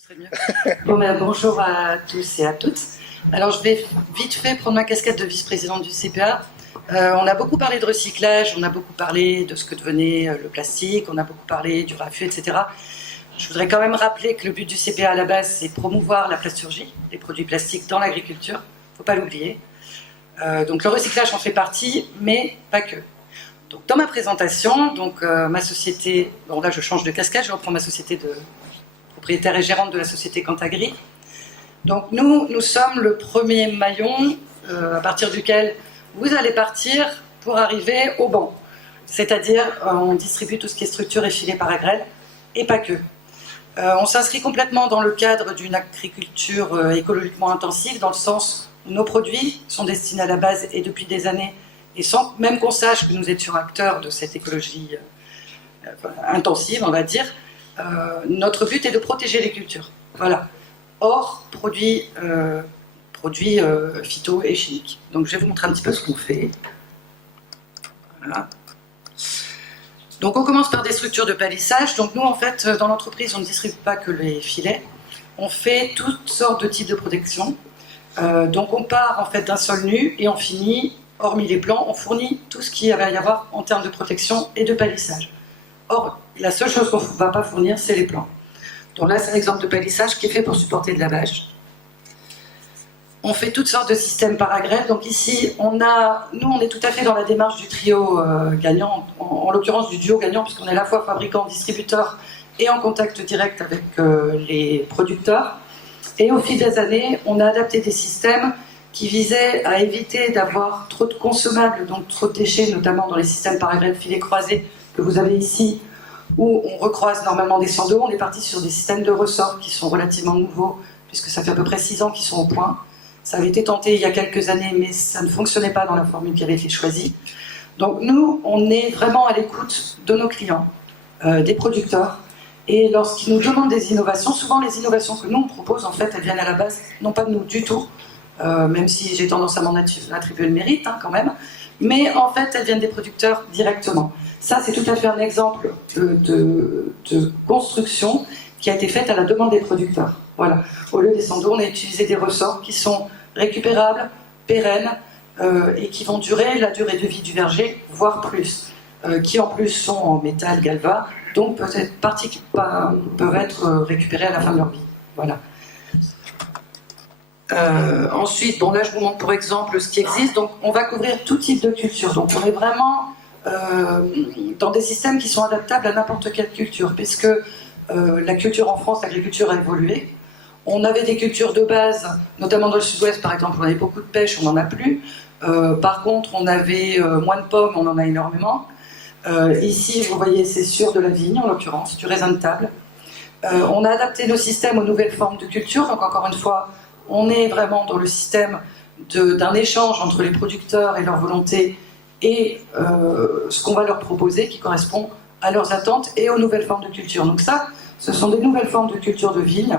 Ce serait mieux. Bon, bonjour à tous et à toutes. Alors, je vais vite fait prendre ma casquette de vice-présidente du CPA. On a beaucoup parlé de recyclage, on a beaucoup parlé de ce que devenait le plastique, on a beaucoup parlé du raffut, etc. Je voudrais quand même rappeler que le but du CPA à la base, c'est promouvoir la plasturgie, les produits plastiques dans l'agriculture. Il ne faut pas l'oublier. Donc, le recyclage en fait partie, mais pas que. Donc, dans ma présentation, ma société, bon là je change de casquette, je reprends ma société de propriétaire et gérante de la société Cantagri. Donc nous sommes le premier maillon à partir duquel vous allez partir pour arriver au banc. C'est-à-dire, on distribue tout ce qui est structure et filet par agrèle, et pas que. On s'inscrit complètement dans le cadre d'une agriculture écologiquement intensive, dans le sens où nos produits sont destinés à la base et depuis des années, et sans même qu'on sache que nous étions acteurs de cette écologie intensive, on va dire, notre but est de protéger les cultures. Voilà. Hors produits phyto et chimiques. Donc je vais vous montrer un petit peu ce qu'on fait. Voilà. Donc on commence par des structures de palissage. Donc nous en fait dans l'entreprise on ne distribue pas que les filets, on fait toutes sortes de types de protection. Donc on part en fait d'un sol nu et on finit, hormis les plans, on fournit tout ce qu'il va y avoir en termes de protection et de palissage. Or la seule chose qu'on ne va pas fournir c'est les plans. Donc là, c'est un exemple de palissage qui est fait pour supporter de la bâche. On fait toutes sortes de systèmes par agrève. Donc ici, nous, on est tout à fait dans la démarche du trio gagnant, en l'occurrence du duo gagnant, puisqu'on est à la fois fabricant, distributeur et en contact direct avec les producteurs. Et au fil des années, on a adapté des systèmes qui visaient à éviter d'avoir trop de consommables, donc trop de déchets, notamment dans les systèmes par agrève filets croisés que vous avez ici, où on recroise normalement des sangs d'eau. On est parti sur des systèmes de ressort qui sont relativement nouveaux, puisque ça fait à peu près 6 ans qu'ils sont au point. Ça avait été tenté il y a quelques années, mais ça ne fonctionnait pas dans la formule qui avait été choisie. Donc nous, on est vraiment à l'écoute de nos clients, des producteurs, et lorsqu'ils nous demandent des innovations, souvent les innovations que nous on propose, en fait, elles viennent à la base, non pas de nous du tout, même si j'ai tendance à m'en attribuer le mérite, quand même, mais en fait, elles viennent des producteurs directement. Ça, c'est tout à fait un exemple de construction qui a été faite à la demande des producteurs. Voilà. Au lieu des sangs d'eau, on a utilisé des ressorts qui sont récupérables, pérennes, et qui vont durer la durée de vie du verger, voire plus, qui en plus sont en métal galva, donc peuvent être récupérés à la fin de leur vie. Voilà. Ensuite, bon là je vous montre pour exemple ce qui existe. Donc on va couvrir tout type de culture. Donc on est vraiment dans des systèmes qui sont adaptables à n'importe quelle culture, puisque la culture en France, l'agriculture a évolué. On avait des cultures de base, notamment dans le sud-ouest par exemple, on avait beaucoup de pêche, on n'en a plus. Par contre, on avait moins de pommes, on en a énormément. Ici, vous voyez, c'est sûr de la vigne en l'occurrence, du raisin de table. On a adapté nos systèmes aux nouvelles formes de culture, donc encore une fois, on est vraiment dans le système d'un échange entre les producteurs et leur volonté et ce qu'on va leur proposer qui correspond à leurs attentes et aux nouvelles formes de culture. Donc ça, ce sont des nouvelles formes de culture de vigne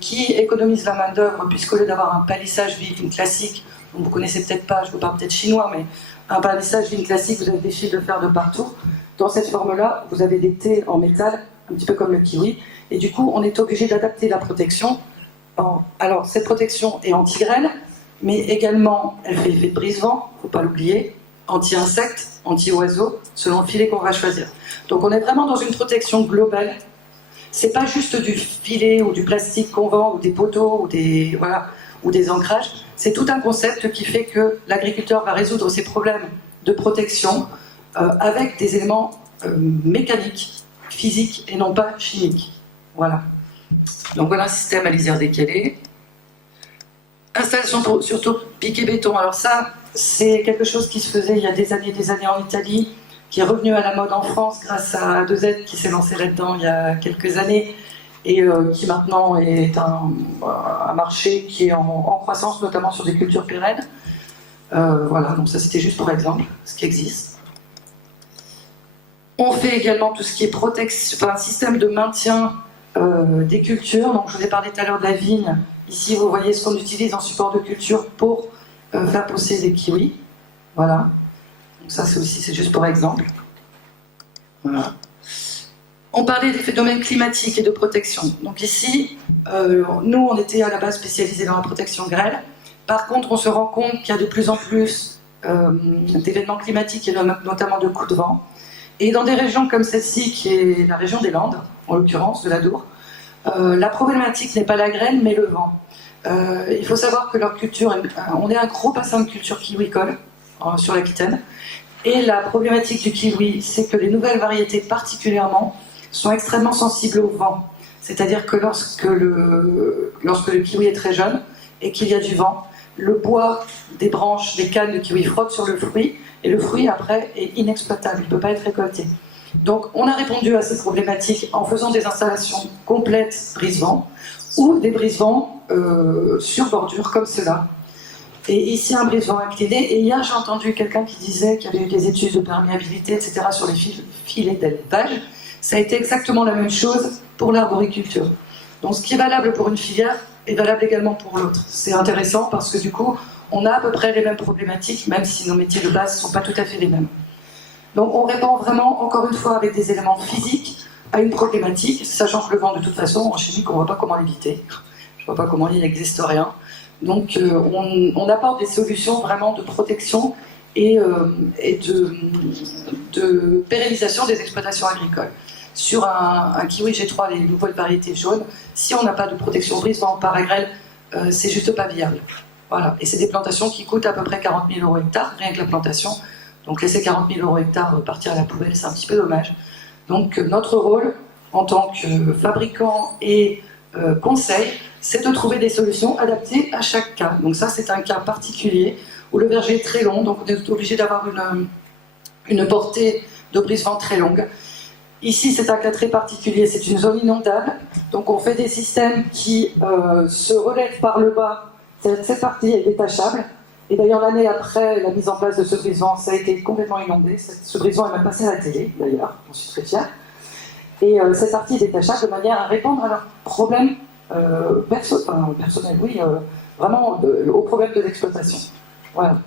qui économisent la main-d'œuvre, puisqu'au lieu d'avoir un palissage vigne classique, dont vous connaissez peut-être pas, je vous parle peut-être chinois, mais un palissage vigne classique, vous avez des fils de fer de partout. Dans cette forme-là, vous avez des T en métal, un petit peu comme le kiwi, et du coup, on est obligé d'adapter la protection. Alors, cette protection est anti-grêle, mais également, elle fait effet de brise-vent, il ne faut pas l'oublier, anti-insectes, anti-oiseaux, selon le filet qu'on va choisir. Donc on est vraiment dans une protection globale. C'est pas juste du filet ou du plastique qu'on vend, ou des poteaux, ou des ancrages. C'est tout un concept qui fait que l'agriculteur va résoudre ses problèmes de protection avec des éléments mécaniques, physiques et non pas chimiques. Voilà. Donc voilà un système à lisière décalée. Installation surtout piqué béton. Alors ça, c'est quelque chose qui se faisait il y a des années en Italie, qui est revenu à la mode en France grâce à 2Z qui s'est lancé là-dedans il y a quelques années et qui maintenant est un marché qui est en croissance, notamment sur des cultures pérennes. Voilà, donc ça c'était juste pour exemple, ce qui existe. On fait également tout ce qui est protection, un système de maintien des cultures. Donc je vous ai parlé tout à l'heure de la vigne. Ici vous voyez ce qu'on utilise en support de culture pour faire pousser des kiwis. Voilà. Donc ça c'est juste pour exemple. Voilà. On parlait des phénomènes climatiques et de protection. Donc ici, Nous, on était à la base spécialisés dans la protection grêle. Par contre, on se rend compte qu'il y a de plus en plus d'événements climatiques et notamment de coups de vent. Et dans des régions comme celle-ci, qui est la région des Landes, en l'occurrence de l'Adour, la problématique n'est pas la grêle, mais le vent. Il faut savoir que leur culture, on est un gros bassin de culture kiwicole sur l'Aquitaine. Et la problématique du kiwi, c'est que les nouvelles variétés particulièrement sont extrêmement sensibles au vent. C'est-à-dire que lorsque le kiwi est très jeune et qu'il y a du vent, le bois des branches des cannes de kiwi frotte sur le fruit et le fruit après est inexploitable, il ne peut pas être récolté. Donc on a répondu à ces problématiques en faisant des installations complètes brise-vent ou des brise-vents sur bordure comme cela. Et ici un brise-vent incliné, et hier j'ai entendu quelqu'un qui disait qu'il y avait eu des études de perméabilité, etc. sur les filets d'élevage. Ça a été exactement la même chose pour l'arboriculture. Donc ce qui est valable pour une filière est valable également pour l'autre. C'est intéressant parce que du coup, on a à peu près les mêmes problématiques, même si nos métiers de base ne sont pas tout à fait les mêmes. Donc on répond vraiment, encore une fois, avec des éléments physiques à une problématique, sachant que le vent, de toute façon, en chimie, on ne voit pas comment l'éviter. Je ne vois pas comment il n'existe rien. Donc on apporte des solutions vraiment de protection et de pérennisation des exploitations agricoles. Sur un kiwi G3, les nouvelles variétés jaunes, si on n'a pas de protection brise-vent par grêle, c'est juste pas viable. Voilà. Et c'est des plantations qui coûtent à peu près 40 000 € hectare, rien que la plantation. Donc laisser 40 000 € hectare partir à la poubelle, c'est un petit peu dommage. Donc notre rôle, en tant que fabricant et conseil, c'est de trouver des solutions adaptées à chaque cas. Donc ça, c'est un cas particulier où le verger est très long, donc on est obligé d'avoir une portée de brise-vent très longue. Ici, c'est un cas très particulier, c'est une zone inondable, donc on fait des systèmes qui se relèvent par le bas. Cette partie est détachable, et d'ailleurs l'année après la mise en place de ce brise-vent, ça a été complètement inondé. Ce brise-vent est même passé à la télé, d'ailleurs, j'en suis très fière. Et cette partie est détachable de manière à répondre à leurs problèmes personnels, oui, vraiment aux problèmes de l'exploitation. Voilà.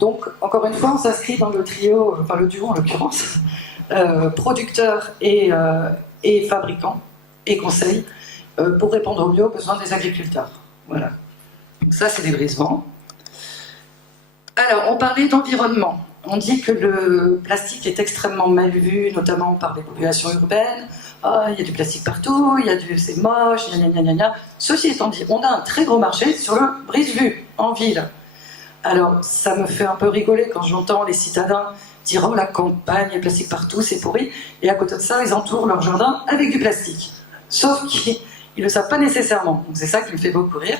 Donc, encore une fois, on s'inscrit dans le trio, enfin le duo en l'occurrence, producteurs et fabricants et conseils pour répondre au mieux aux besoins des agriculteurs. Voilà. Donc ça, c'est des brise-vents. Alors, on parlait d'environnement. On dit que le plastique est extrêmement mal vu, notamment par les populations urbaines. Ah, il y a du plastique partout, c'est moche, gna gna gna gna. Ceci étant dit, on a un très gros marché sur le brise-vue en ville. Alors, ça me fait un peu rigoler quand j'entends les citadins dire « Oh, la campagne, il y a plastique partout, c'est pourri ». Et à côté de ça, ils entourent leur jardin avec du plastique. Sauf qu'ils ne le savent pas nécessairement. Donc c'est ça qui me fait beaucoup rire.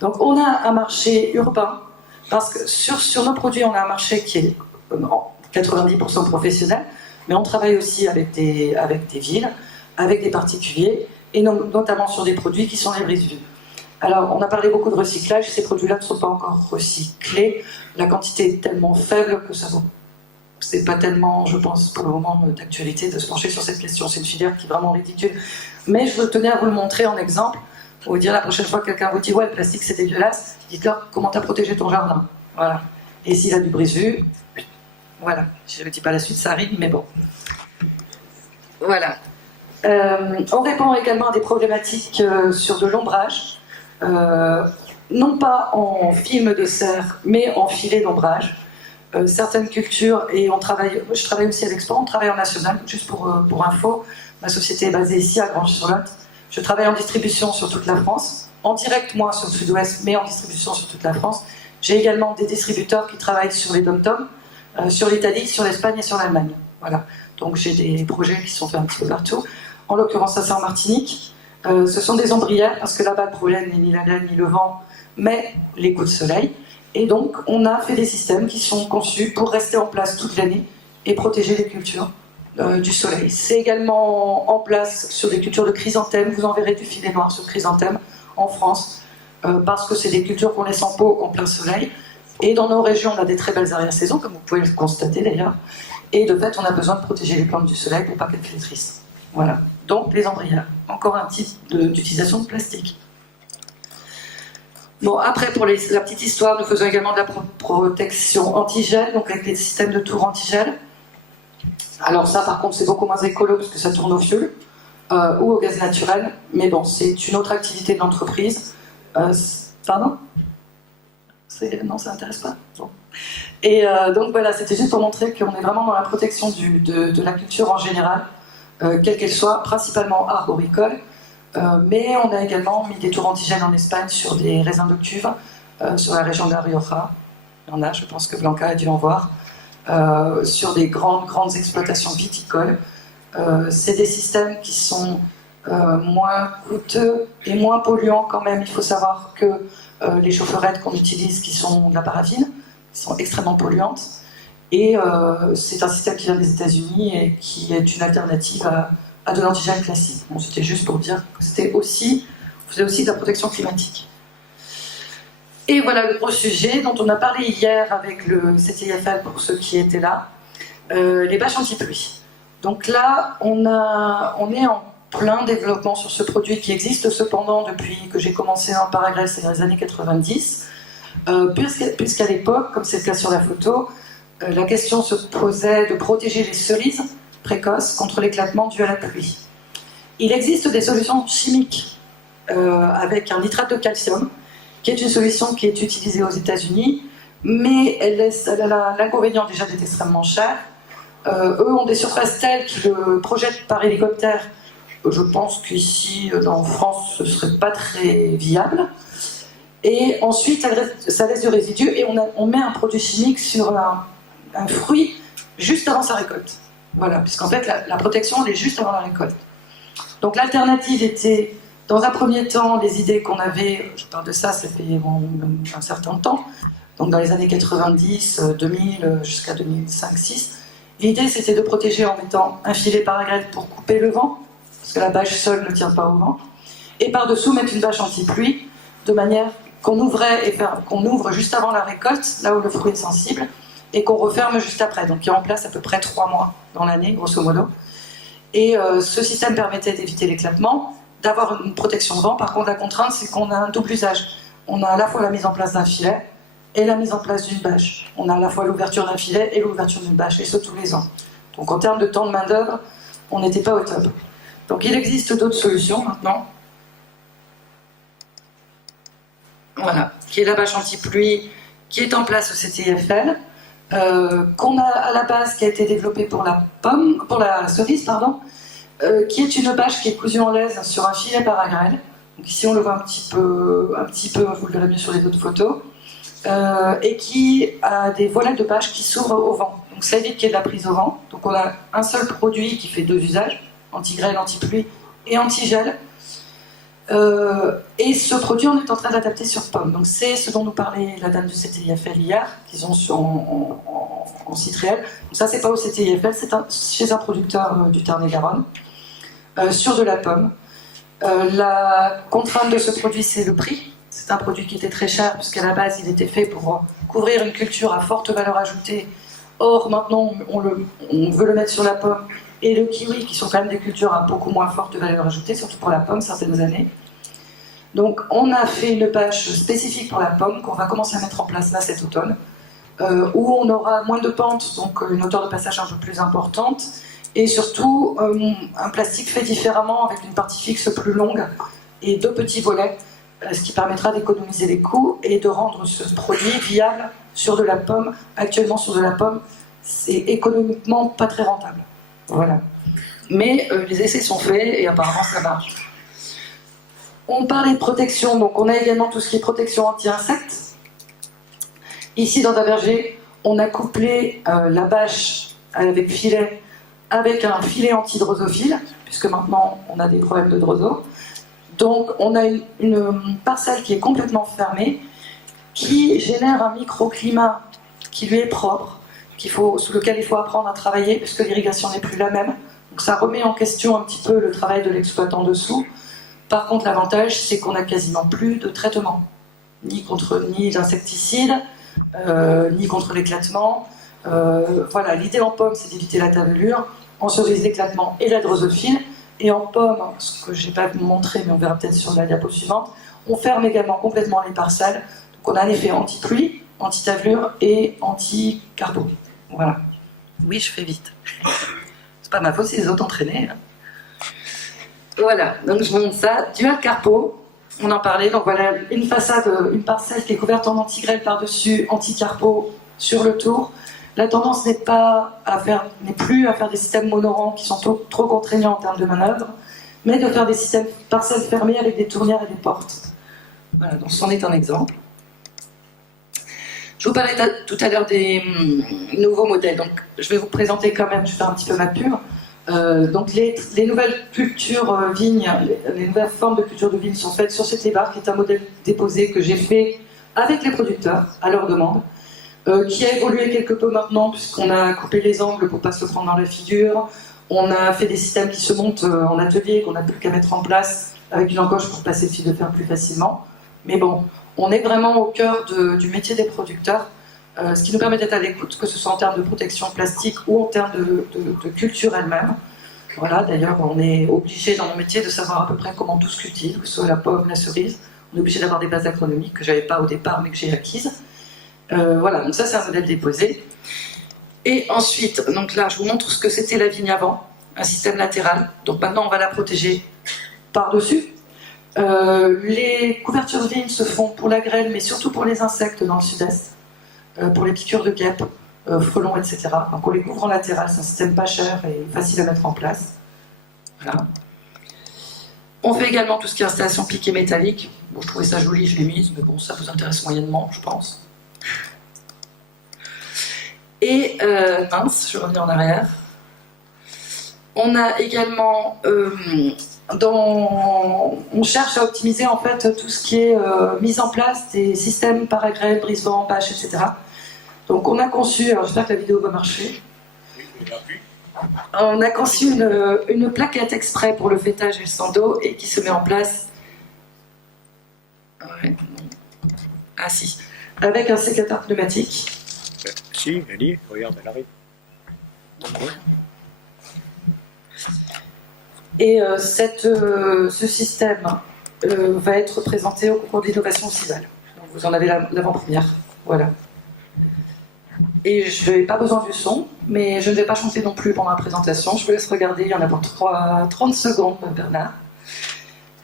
Donc on a un marché urbain, parce que sur nos produits, on a un marché qui est 90% professionnel, mais on travaille aussi avec des villes, avec des particuliers, et notamment sur des produits qui sont les brise-vue. Alors, on a parlé beaucoup de recyclage, ces produits-là ne sont pas encore recyclés, la quantité est tellement faible que ça vaut. C'est pas tellement, je pense, pour le moment d'actualité de se pencher sur cette question, c'est une filière qui est vraiment ridicule. Mais je tenais à vous le montrer en exemple, pour vous dire la prochaine fois que quelqu'un vous dit « Ouais, le plastique c'est dégueulasse », dites-leur « Comment t'as protégé ton jardin ?» Voilà. Et s'il a du brise-vue, voilà. Je ne dis pas la suite, ça arrive, mais bon. Voilà. On répond également à des problématiques sur de l'ombrage. Non pas en film de serre, mais en filet d'ombrage. Certaines cultures, et je travaille aussi à l'Expo, on travaille en national, juste pour info. Ma société est basée ici à Granges-sur-Lot. Je travaille en distribution sur toute la France, en direct moi sur le sud-ouest, mais en distribution sur toute la France. J'ai également des distributeurs qui travaillent sur les dom-toms, sur l'Italie, sur l'Espagne et sur l'Allemagne. Voilà. Donc j'ai des projets qui sont faits un petit peu partout. En l'occurrence, ça c'est en Martinique. Ce sont des ombrières, parce que là-bas le problème n'est ni la grêle ni le vent, mais les coups de soleil. Et donc on a fait des systèmes qui sont conçus pour rester en place toute l'année et protéger les cultures du soleil. C'est également en place sur des cultures de chrysanthèmes. Vous en verrez du filet noir sur chrysanthème en France, parce que c'est des cultures qu'on laisse en pot en plein soleil. Et dans nos régions, on a des très belles arrière-saisons, comme vous pouvez le constater d'ailleurs. Et de fait, on a besoin de protéger les plantes du soleil pour pas qu'elles flétrissent. Voilà. Donc les ombrières, encore un type d'utilisation de plastique. Bon, après, pour la petite histoire, nous faisons également de la protection anti-gel, donc avec des systèmes de tours anti-gel. Alors ça, par contre, c'est beaucoup moins écolo parce que ça tourne au fioul. ou au gaz naturel. Mais bon, c'est une autre activité de l'entreprise. Pardon ? Non, ça n'intéresse pas. Bon. Et donc voilà, c'était juste pour montrer qu'on est vraiment dans la protection de la culture en général, quelle qu'elle soit, principalement arboricole. Mais on a également mis des tours antigènes en Espagne sur des raisins de cuve, sur la région de la Rioja. Il y en a, je pense que Blanca a dû en voir, sur des grandes exploitations viticoles. C'est des systèmes qui sont moins coûteux et moins polluants quand même. Il faut savoir que les chaufferettes qu'on utilise, qui sont de la paraffine, sont extrêmement polluantes. Et c'est un système qui vient des États-Unis et qui est une alternative à de l'antigène classique. Bon, c'était juste pour dire que faisait aussi de la protection climatique. Et voilà le gros sujet dont on a parlé hier avec le CTIFL pour ceux qui étaient là, les bâches anti-pluie. Donc là, on est en plein développement sur ce produit qui existe cependant depuis que j'ai commencé dans le Paragrès, c'est dans les années 90, puisqu'à l'époque, comme c'est le cas sur la photo, la question se posait de protéger les cerises précoces contre l'éclatement dû à la pluie. Il existe des solutions chimiques avec un nitrate de calcium, qui est une solution qui est utilisée aux États-Unis, mais elle a l'inconvénient déjà d'être extrêmement chère. Eux ont des surfaces telles qu'ils le projettent par hélicoptère. Je pense qu'ici, en France, ce ne serait pas très viable. Et ensuite, ça laisse du résidu et on met un produit chimique sur un fruit juste avant sa récolte. Voilà, puisqu'en fait, la protection, elle est juste avant la récolte. Donc l'alternative était, dans un premier temps, les idées qu'on avait, je parle de ça fait un certain temps, donc dans les années 90, 2000, jusqu'à 2005-2006, l'idée c'était de protéger en mettant un filet paragrète pour couper le vent, parce que la bâche seule ne tient pas au vent, et par-dessous mettre une bâche anti-pluie, de manière qu'on ouvre juste avant la récolte, là où le fruit est sensible, et qu'on referme juste après, donc qui est en place à peu près 3 mois dans l'année, grosso modo. Et ce système permettait d'éviter l'éclatement, d'avoir une protection vent. Par contre, la contrainte, c'est qu'on a un double usage. On a à la fois la mise en place d'un filet et la mise en place d'une bâche. On a à la fois l'ouverture d'un filet et l'ouverture d'une bâche, et ce tous les ans. Donc en termes de temps de main-d'œuvre, on n'était pas au top. Donc il existe d'autres solutions maintenant. Voilà, qui est la bâche anti-pluie, qui est en place au CTIFL, qu'on a à la base, qui a été développée pour la cerise, qui est une bâche qui est cousue en laisse sur un filet paragrèle. Donc ici on le voit un petit peu, vous le verrez mieux sur les autres photos, et qui a des volets de bâche qui s'ouvrent au vent. Donc ça évite qu'il y ait de la prise au vent. Donc on a un seul produit qui fait 2 usages, anti-grêle, anti-pluie et anti-gel. Et ce produit, on est en train d'adapter sur pomme. Donc c'est ce dont nous parlait la dame du CTIFL hier, qu'ils ont en site réel. Donc ça, c'est pas au CTIFL, c'est chez un producteur du Tarn-et-Garonne, sur de la pomme. La contrainte de ce produit, c'est le prix. C'est un produit qui était très cher, puisqu'à la base, il était fait pour couvrir une culture à forte valeur ajoutée. Or, maintenant, on veut le mettre sur la pomme et le kiwi, qui sont quand même des cultures à beaucoup moins forte valeur ajoutée, surtout pour la pomme, certaines années. Donc on a fait une bâche spécifique pour la pomme qu'on va commencer à mettre en place là cet automne, où on aura moins de pente, donc une hauteur de passage un peu plus importante, et surtout un plastique fait différemment avec une partie fixe plus longue et 2 petits volets, ce qui permettra d'économiser les coûts et de rendre ce produit viable sur de la pomme. Actuellement sur de la pomme, c'est économiquement pas très rentable. Voilà. Mais les essais sont faits et apparemment ça marche. On parlait de protection, donc on a également tout ce qui est protection anti-insectes. Ici dans un verger, on a couplé la bâche avec filet avec un filet anti-drosophile, puisque maintenant on a des problèmes de droso. Donc on a une parcelle qui est complètement fermée, qui génère un microclimat qui lui est propre, sous lequel il faut apprendre à travailler, puisque l'irrigation n'est plus la même. Donc ça remet en question un petit peu le travail de l'exploitant dessous. Par contre, l'avantage, c'est qu'on n'a quasiment plus de traitement, ni d'insecticides, ni contre l'éclatement. Voilà, l'idée en pomme, c'est d'éviter la tavelure, en cerise l'éclatement et la drosophile. Et en pomme, ce que je n'ai pas montré, mais on verra peut-être sur la diapo suivante, on ferme également complètement les parcelles. Donc on a un effet anti-pluie, anti-tavelure et anti-carbo. Voilà. Oui, je fais vite. C'est pas ma faute si les autres entraînés. Voilà, donc je vous montre ça. Dual carpo, on en parlait. Donc voilà, une façade, une parcelle qui est couverte en anti-grêle par-dessus, anti-carpo sur le tour. La tendance n'est plus à faire des systèmes monorants qui sont trop contraignants en termes de manœuvre, mais de faire des systèmes parcelles fermées avec des tournières et des portes. Voilà, donc c'en est un exemple. Je vous parlais tout à l'heure des nouveaux modèles, donc je vais vous présenter quand même, je vais faire un petit peu ma pub. Donc les nouvelles cultures vignes, les nouvelles formes de culture de vigne sont faites sur ce T-bar, qui est un modèle déposé que j'ai fait avec les producteurs, à leur demande, qui a évolué quelque peu maintenant, puisqu'on a coupé les angles pour ne pas se le prendre dans la figure. On a fait des systèmes qui se montent en atelier, qu'on n'a plus qu'à mettre en place avec une encoche pour passer le fil de fer plus facilement. Mais bon, on est vraiment au cœur du métier des producteurs, ce qui nous permet d'être à l'écoute, que ce soit en termes de protection plastique ou en termes de culture elle-même. Voilà, d'ailleurs, on est obligé dans mon métier de savoir à peu près comment tout se cultive, que ce soit la pomme, la cerise. On est obligé d'avoir des bases agronomiques que je n'avais pas au départ, mais que j'ai acquises. Voilà, donc ça c'est un modèle déposé. Et ensuite, donc là je vous montre ce que c'était la vigne avant, un système latéral. Donc maintenant on va la protéger par-dessus. Les couvertures de vigne se font pour la grêle, mais surtout pour les insectes dans le sud-est, pour les piqûres de guêpes, frelons, etc. Donc on les couvre en latéral, c'est un système pas cher et facile à mettre en place. Voilà. On fait également tout ce qui est installation piquée métallique. Bon, je trouvais ça joli, je l'ai mise, mais bon, ça vous intéresse moyennement, je pense. Et, mince, je reviens en arrière. On a également, on cherche à optimiser en fait tout ce qui est mise en place des systèmes paragrèves, brise-vent, bâche, etc. Donc on a conçu, alors j'espère que la vidéo va marcher. On a conçu une plaquette exprès pour le fêtage et le sando et qui se met en place. Ouais. Ah si, avec un sécateur pneumatique. Si, elle y est, regarde, elle arrive. Ouais. Et ce système va être présenté au concours d'innovation CIVAL. Vous en avez l'avant-première. Voilà. Et je n'ai pas besoin du son, mais je ne vais pas chanter non plus pendant la présentation. Je vous laisse regarder, il y en a pour 30 secondes, Bernard.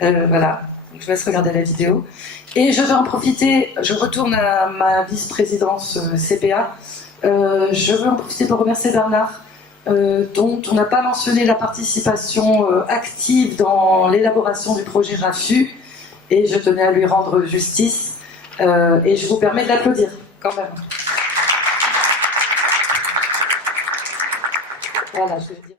Voilà, je vous laisse regarder la vidéo. Et je vais en profiter, je retourne à ma vice-présidence CPA. Je veux en profiter pour remercier Bernard, dont on n'a pas mentionné la participation active dans l'élaboration du projet RAFU, et je tenais à lui rendre justice, et je vous permets de l'applaudir quand même. Voilà, je vais dire.